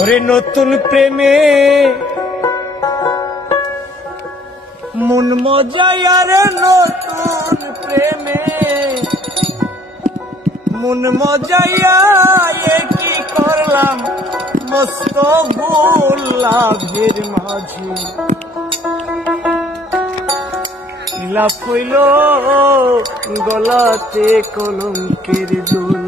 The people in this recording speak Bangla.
ওরে নতুন প্রেমে মন মজায়া রে, নতুন প্রেমে মন মজায়া, কি করলাম মস্ত ভুল লাভের মাঝে লাফ হইল গলাতে কলঙ্কের দুল।